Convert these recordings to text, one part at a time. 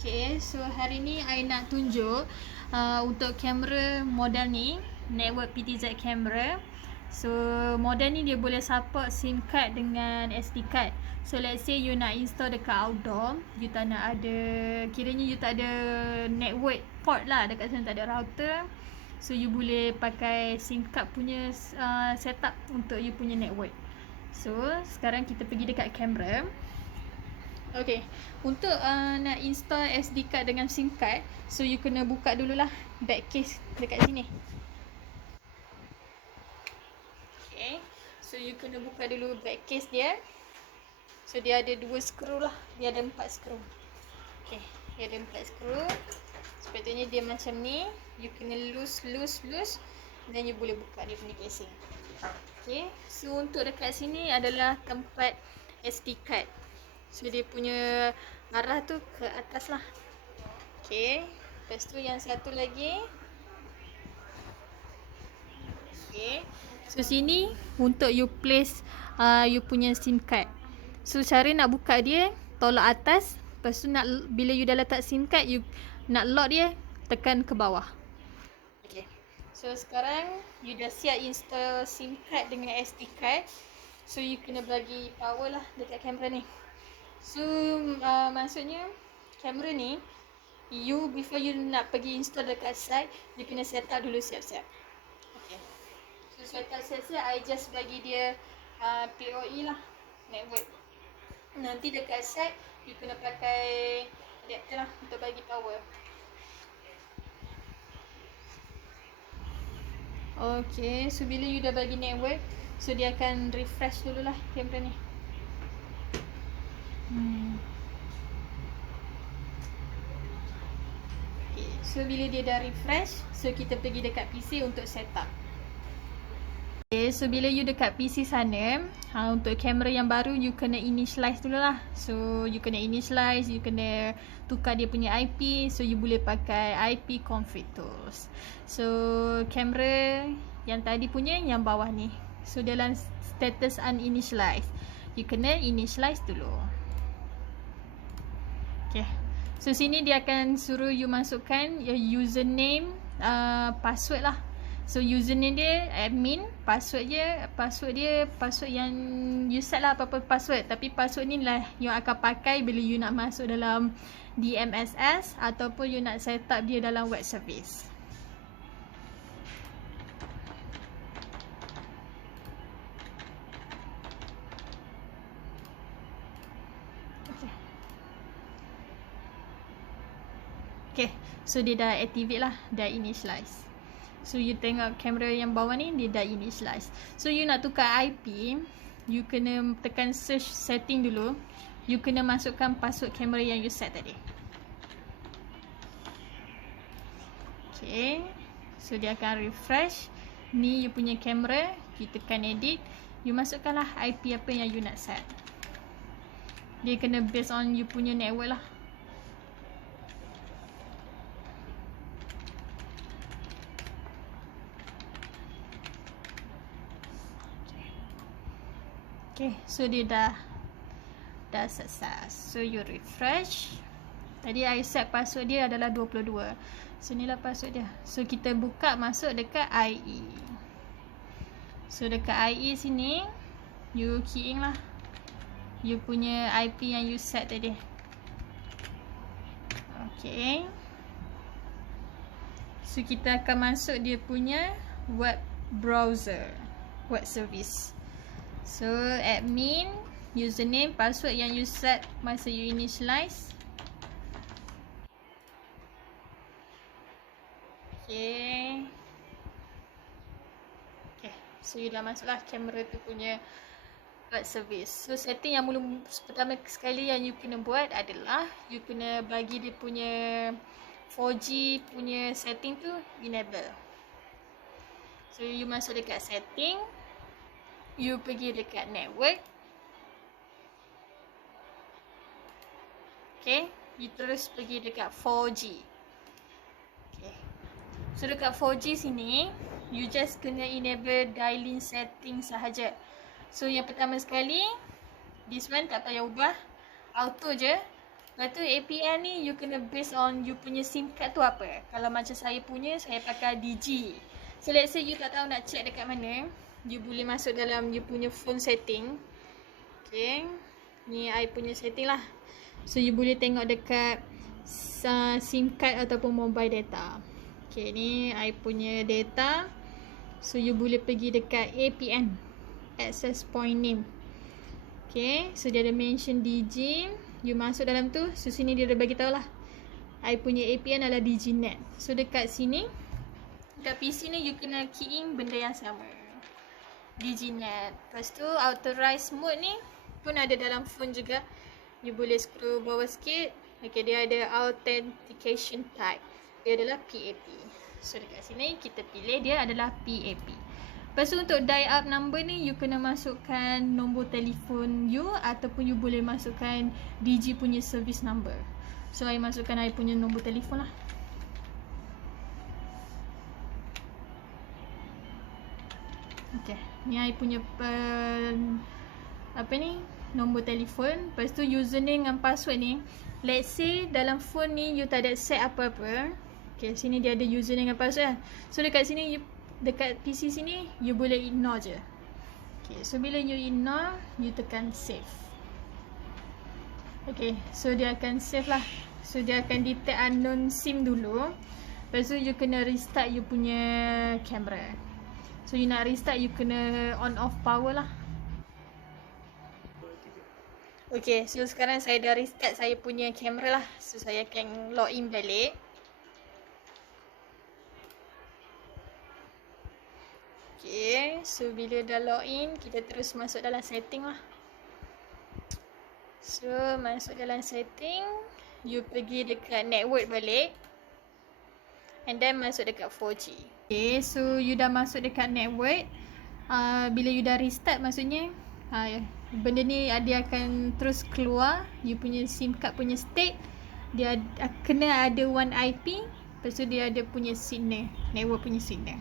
Okay, so hari ni I nak tunjuk untuk kamera model ni, network PTZ camera. So model ni dia boleh support SIM card dengan SD card. So let's say you nak install dekat outdoor, you tak nak ada, kiranya you tak ada network port lah, dekat sana tak ada router. So you boleh pakai SIM card punya setup untuk you punya network. So sekarang kita pergi dekat kamera. Okay, untuk nak install SD card dengan SIM card, so you kena buka dululah back case dekat sini. Okay, so you kena buka dulu back case dia. So dia ada 2 skru lah, dia ada 4 skru. Okay, dia ada 4 skru. Sepatutnya dia macam ni, you kena loose, then you boleh buka dia punya casing. Okay, so untuk dekat sini adalah tempat SD card. So dia punya arah tu ke atas lah. Okay, lepas tu yang satu lagi. Okay, so sini untuk you place you punya SIM card. So cara nak buka dia, tolak atas. Lepas tu nak, bila you dah letak SIM card, you nak lock dia, tekan ke bawah. Okay, so sekarang you dah siap install SIM card dengan SD card. So you kena bagi power lah dekat kamera ni. So maksudnya kamera ni, you before you nak pergi install dekat site, you kena set up dulu siap-siap. Okay, so set up siap-siap, I just bagi dia PoE lah, network. Nanti dekat site you kena pakai adapter lah untuk bagi power. Okay, so bila you dah bagi network, so dia akan refresh dululah kamera ni. Okay, so bila dia dah refresh, so kita pergi dekat PC untuk setup. Okay, so bila you dekat PC sana, untuk kamera yang baru you kena initialize dulu lah. So you kena initialize, you kena tukar dia punya IP. So you boleh pakai IP config tools. So kamera yang tadi punya yang bawah ni, so dalam status uninitialized, you kena initialize dulu. Okay, so sini dia akan suruh you masukkan your username, password lah. So username dia admin, password yang you set lah, apa-apa password. Tapi password ni lah you akan pakai bila you nak masuk dalam DMSS ataupun you nak set up dia dalam web service. Okay, so dia dah activate lah, dah initialize. So you tengok kamera yang bawah ni, dia dah initialize. So you nak tukar IP, you kena tekan search setting dulu. You kena masukkan password kamera yang you set tadi. Okay, so dia akan refresh. Ni you punya kamera, you tekan edit, you masukkanlah IP apa yang you nak set. Dia kena based on you punya network lah. Okay, so dia dah sukses. So you refresh. Tadi I set password dia adalah 22. So inilah password dia. So kita buka masuk dekat IE. So dekat IE sini, you key in lah you punya IP yang you set tadi. Okay, so kita akan masuk dia punya web browser, web service. So admin, username, password yang you set masa you initialize. Okay, so you dah masuklah kamera tu punya web service. So setting yang pertama sekali yang you kena buat adalah you kena bagi dia punya 4G punya setting tu enable. So you masuk dekat setting, you pergi dekat network. Okay, you terus pergi dekat 4G. Okay, so dekat 4G sini, you just kena enable dialing setting sahaja. So yang pertama sekali, this one tak payah ubah, auto je. Lepas tu APN ni you kena based on you punya SIM card tu apa. Kalau macam saya punya, saya pakai Digi. So let's say you tak tahu nak check dekat mana, you boleh masuk dalam you punya phone setting. Okay, ni I punya setting lah. So you boleh tengok dekat SIM card ataupun mobile data. Okay, ni I punya data. So you boleh pergi dekat APN, access point name. Okay, so dia ada mention Digi. You masuk dalam tu, so sini dia dah bagi tahu lah I punya APN adalah DigiNet. So dekat sini, dekat PC ni you kena key in benda yang sama, DigiNet. Lepas tu authorize mode ni pun ada dalam phone juga. You boleh scroll bawah sikit. Okay, dia ada authentication type, dia adalah PAP. So dekat sini kita pilih dia adalah PAP. Lepas tu untuk dial up number ni, you kena masukkan nombor telefon you ataupun you boleh masukkan Digi punya service number. So I masukkan I punya nombor telefon lah. Okay, ni I punya apa ni, nombor telefon. Lepas tu username dengan password ni, let's say dalam phone ni you tak ada set apa-apa. Okay, sini dia ada username dengan password lah. So dekat sini you, dekat PC sini you boleh ignore je. Okay, so bila you ignore, you tekan save. Okay, so dia akan save lah. So dia akan detect unknown SIM dulu. Lepas tu you kena restart you punya kamera. So you nak restart, you kena on off power lah. Okay, so sekarang saya dah restart saya punya kamera lah. So saya akan login balik. Okay, so bila dah login, kita terus masuk dalam setting lah. So masuk dalam setting, you pergi dekat network balik, and then masuk dekat 4G. Okay, so you dah masuk dekat network. Bila you dah restart, maksudnya benda ni dia akan terus keluar you punya SIM card punya state. Dia kena ada one IP. Lepas tu dia ada punya signal, network punya signal.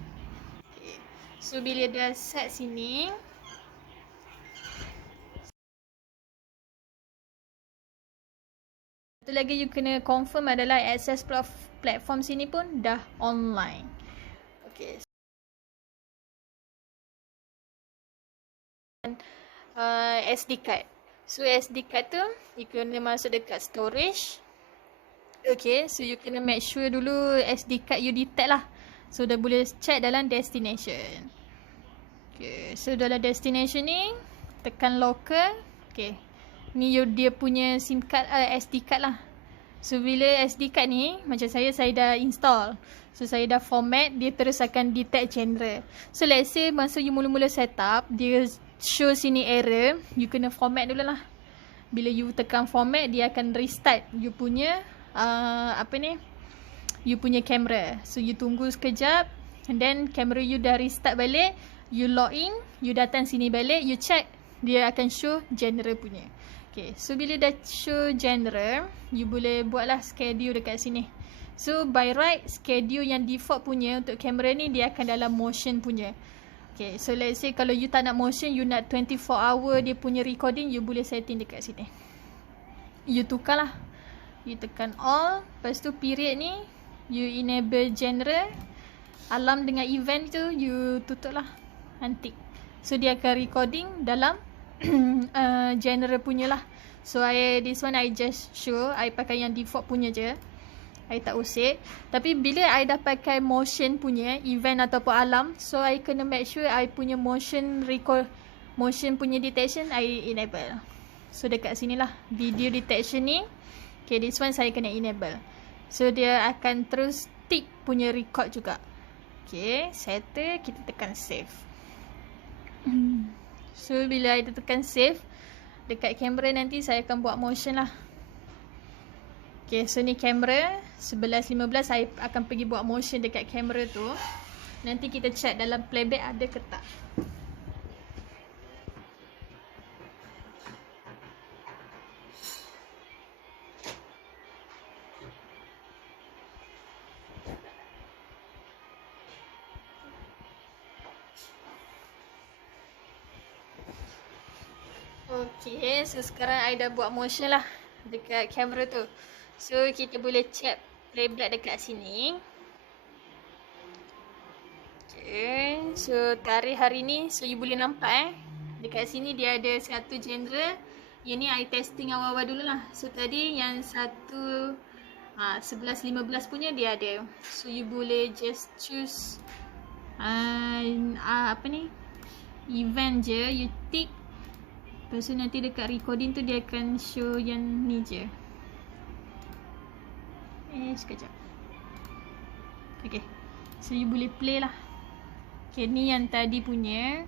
So bila dah set sini, satu lagi you kena confirm adalah access platform sini pun dah online. Okay. SD card. So SD card tu you kena masuk dekat storage. Okay, so you kena make sure dulu SD card you detect lah. So dah boleh check dalam destination. Okay, so dalam destination ni tekan local. Okay, ni dia punya SIM card, SD card lah. So bila SD card ni, macam saya dah install. So saya dah format, dia terus akan detect genre. So let's say masa you mula-mula set up, dia show sini error, you kena format dulu lah. Bila you tekan format, dia akan restart you punya you punya kamera. So you tunggu sekejap, and then kamera you dah restart balik, you log in, you datang sini balik, you check, dia akan show genre punya. Okay, so bila dah show genre, you boleh buatlah schedule dekat sini. So by right, schedule yang default punya untuk kamera ni dia akan dalam motion punya. Okay, so let's say kalau you tak nak motion, you nak 24 hour dia punya recording, you boleh setting dekat sini. You tukar lah. You tekan all, lepas tu period ni you enable genre, alarm dengan event tu you tutup lah, nanti. So dia akan recording dalam genre punya lah. So this one I just show, I pakai yang default punya je, I tak usik. Tapi bila I dah pakai motion punya event ataupun alarm, so I kena make sure I punya motion punya detection I enable. So dekat sini lah video detection ni. Okay, this one saya kena enable. So dia akan terus tick punya record juga. Okay, settle, kita tekan save. So bila I tekan save, dekat kamera nanti saya akan buat motion lah. Okay, so ni kamera 11:15, saya akan pergi buat motion dekat kamera tu. Nanti kita check dalam playback ada ke tak. Okay, so sekarang I dah buat motion lah dekat kamera tu. So kita boleh check playback dekat sini. Okay, so tarikh hari ni, so you boleh nampak dekat sini dia ada satu genre. Yang ni I testing awal-awal dulu lah. So tadi yang 11.15 punya dia ada. So you boleh just choose apa ni, event je, you tick. Lepas tu nanti dekat recording tu dia akan show yang ni je. Sekejap. Okay, so you boleh play lah. Okay, ni yang tadi punya.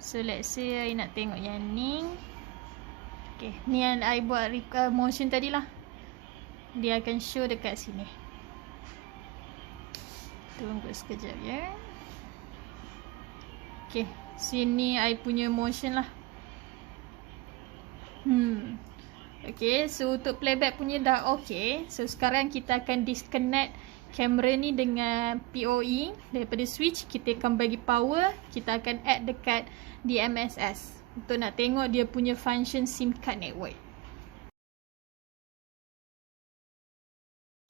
So let's say I nak tengok yang ni. Okay, ni yang I buat motion tadi lah. Dia akan show dekat sini. Tunggu sekejap ya. Okay, sini I punya motion lah. Okay, so untuk playback punya dah okay. So sekarang kita akan disconnect kamera ni dengan PoE daripada switch. Kita akan bagi power. Kita akan add dekat DMSS untuk nak tengok dia punya function SIM card network.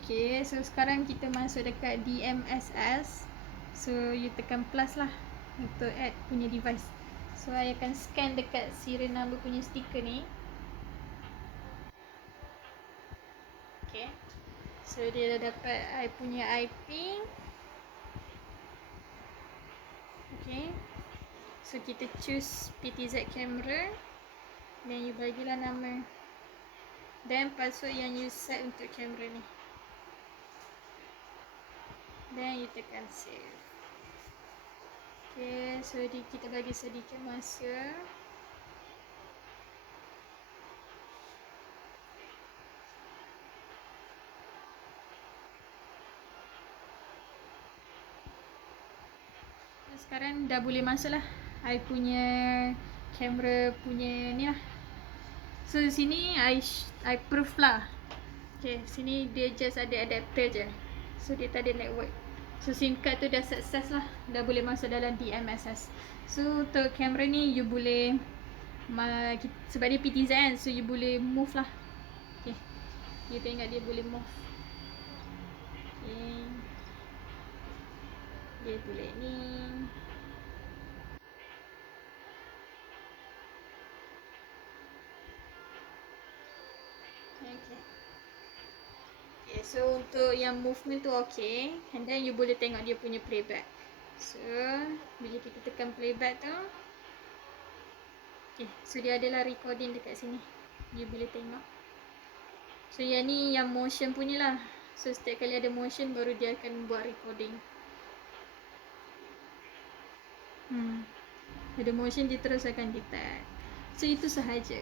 Okay, so sekarang kita masuk dekat DMSS. So you tekan plus lah untuk add punya device. So I akan scan dekat serial number punya stiker ni. Okay, so dia dah dapat I punya IP. Okay, so kita choose PTZ camera. Then you bagilah nama. Then password yang you set untuk kamera ni. Then you tekan save. Okay, so kita bagi sedikit masa. Sekarang dah boleh masuk lah I punya kamera punya ni lah. So sini I proof lah. Okay, sini dia just ada adapter je. So dia tak ada network. So SIM card tu dah sukses lah. Dah boleh masuk dalam DMSS. So untuk kamera ni you boleh sebab dia PTZ kan, so you boleh move lah. Okay, you tengok dia boleh move. Okay, dia boleh ni. Okay, so untuk yang movement tu okay. And then you boleh tengok dia punya playback. So bila kita tekan playback tu, okay, so dia adalah recording dekat sini. You boleh tengok. So yang ni yang motion punya lah. So setiap kali ada motion baru dia akan buat recording. Ada motion dia terus akan detect. So itu sahaja.